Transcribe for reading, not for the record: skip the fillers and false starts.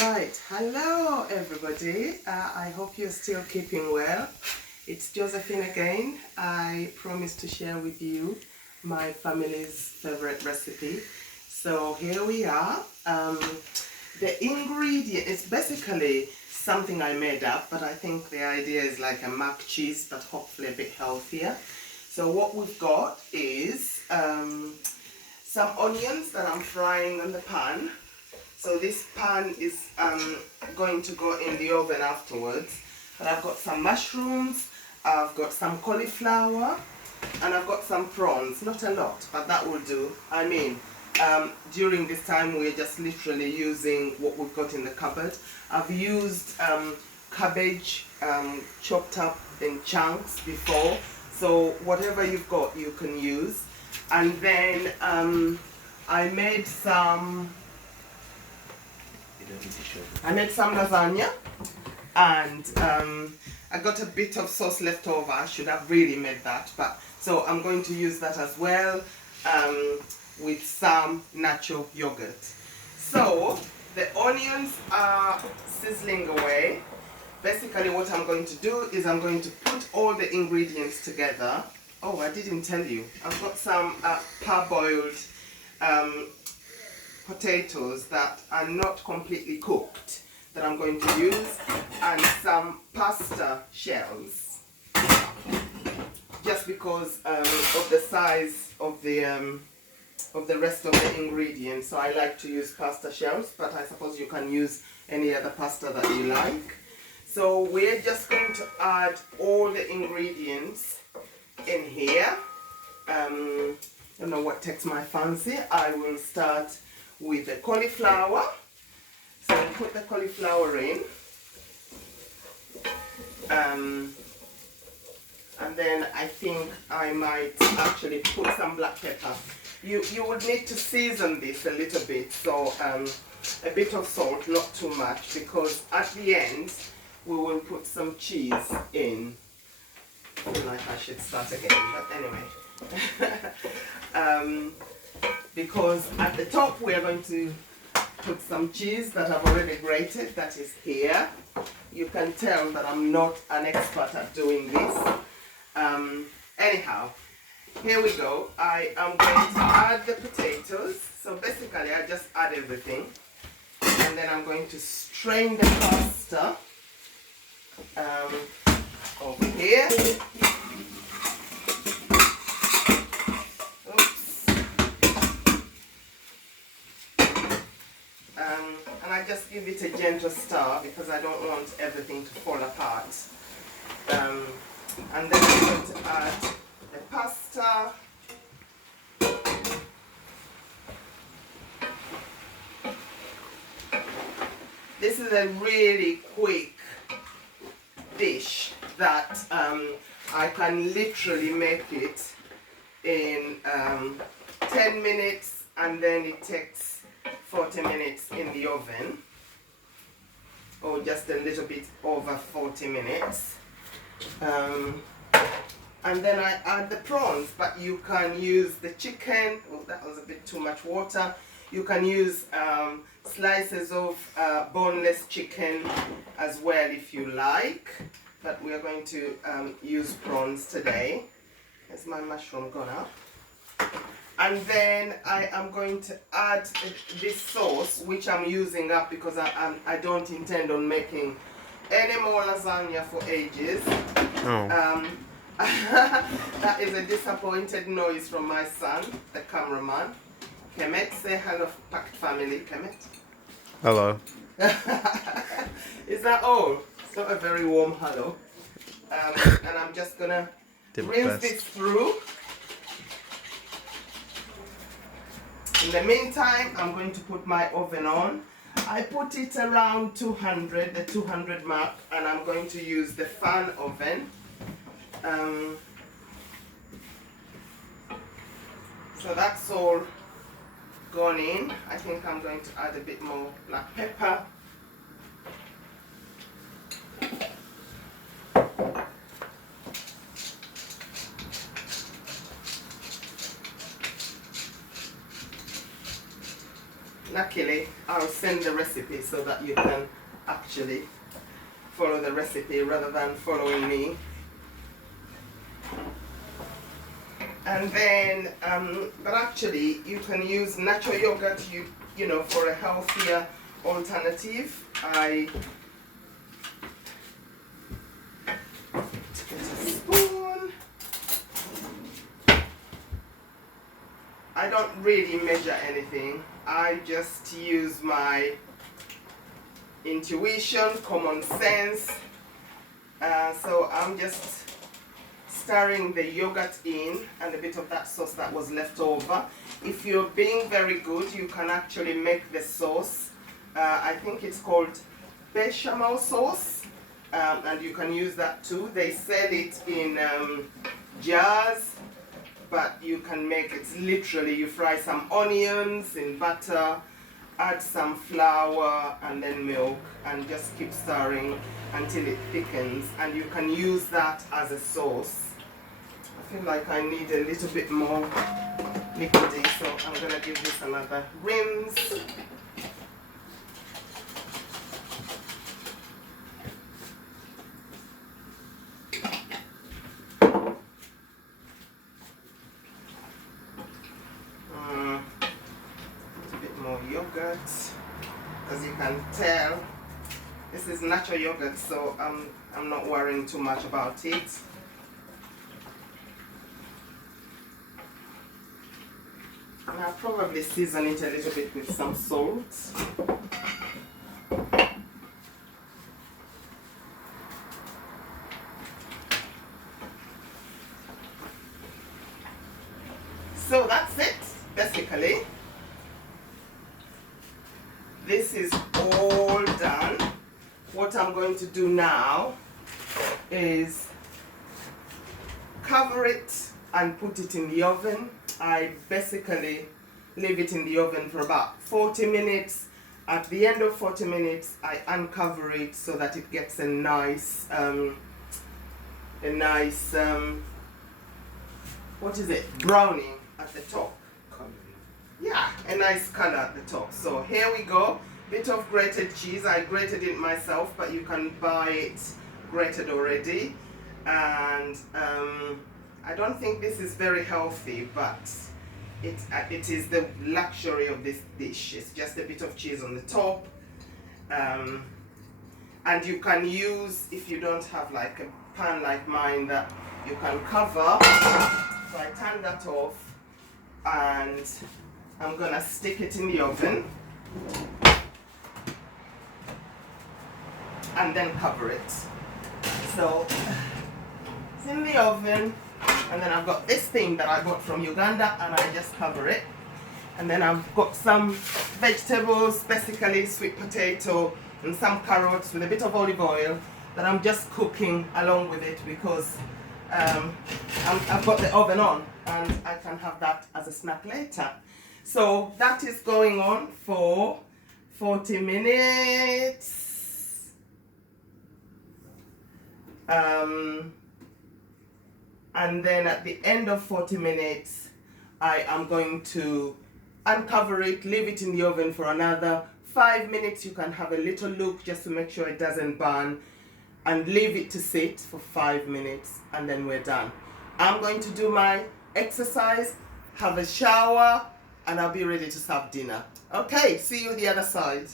Right, hello everybody. I hope you're still keeping well. It's Josephine again. I promised to share with you my family's favorite recipe. So here we are. The ingredient is basically something I made up, but I think the idea is like a mac cheese, but hopefully a bit healthier. So what we've got is some onions that I'm frying on the pan. So this pan is going to go in the oven afterwards. But I've got some mushrooms, I've got some cauliflower, and I've got some prawns. Not a lot, but that will do. I mean, during this time we're just literally using what we've got in the cupboard. I've used cabbage chopped up in chunks before. So whatever you've got you can use. And then I made some lasagna, and I got a bit of sauce left over. I should have really made that, but so I'm going to use that as well with some nacho yogurt. So the onions are sizzling away. Basically what I'm going to do is I'm going to put all the ingredients together. Oh, I didn't tell you. I've got some parboiled potatoes that are not completely cooked that I'm going to use, and some pasta shells, just because of the size of the rest of the ingredients. So I like to use pasta shells, but I suppose you can use any other pasta that you like. So we're just going to add all the ingredients in here. I don't know what takes my fancy. I will start with the cauliflower. So I put the cauliflower in. And then I think I might actually put some black pepper. You would need to season this a little bit, so a bit of salt, not too much, because at the end we will put some cheese in. I feel like I should start again, but anyway. Because at the top we are going to put some cheese that I've already grated, that is here. You can tell that I'm not an expert at doing this. Anyhow, here we go. I am going to add the potatoes. So basically I just add everything, and then I'm going to strain the pasta over here. And I just give it a gentle stir because I don't want everything to fall apart. And then I'm going to add the pasta. This is a really quick dish that I can literally make it in 10 minutes, and then it takes 40 minutes in the oven, or just a little bit over 40 minutes. And then I add the prawns, but you can use the chicken. Oh, that was a bit too much water. You can use slices of boneless chicken as well if you like, but we are going to use prawns today. Has my mushroom gone up? And then I am going to add this sauce, which I'm using up because I don't intend on making any more lasagna for ages. Oh. That is a disappointed noise from my son, the cameraman. Kemet, say hello, packed family, Kemet. Hello. Is that all? It's not a very warm hello. And I'm just gonna rinse this through. In the meantime, I'm going to put my oven on. I put it around 200, the 200 mark, and I'm going to use the fan oven. So that's all gone in. I think I'm going to add a bit more black pepper. luckily I'll send the recipe so that you can actually follow the recipe rather than following me. And then, but actually you can use natural yogurt, you know, for a healthier alternative. I get a spoon. I don't really measure anything. I just use my intuition, common sense. So I'm just stirring the yogurt in and a bit of that sauce that was left over. If you're being very good, you can actually make the sauce. I think it's called bechamel sauce, and you can use that too. They sell it in jars, but you can make it literally, you fry some onions in butter, add some flour and then milk, and just keep stirring until it thickens, and you can use that as a sauce. I feel like I need a little bit more liquidy, so I'm going to give this another rinse. A bit more yogurt. As you can tell, this is natural yogurt, so I'm not worrying too much about it. And I'll probably season it a little bit with some salt. So that's it, basically. This is all done. What I'm going to do now is cover it and put it in the oven. I basically leave it in the oven for about 40 minutes. At the end of 40 minutes, I uncover it so that it gets a nice, what is it, browning at the top. Yeah, a nice color at the top. So here we go. Bit of grated cheese. I grated it myself, but you can buy it grated already. And I don't think this is very healthy, but it is the luxury of this dish. It's just a bit of cheese on the top. And you can use, if you don't have like a pan like mine that you can cover. So I turn that off and I'm gonna stick it in the oven and then cover it. So it's in the oven, and then I've got this thing that I got from Uganda, and I just cover it. And then I've got some vegetables, basically sweet potato and some carrots with a bit of olive oil that I'm just cooking along with it because I've got the oven on and I can have that as a snack later. So that is going on for 40 minutes. And then at the end of 40 minutes, I am going to uncover it, leave it in the oven for another 5 minutes. You can have a little look just to make sure it doesn't burn, and leave it to sit for 5 minutes, and then we're done. I'm going to do my exercise, have a shower, and I'll be ready to serve dinner. Okay, see you the other side.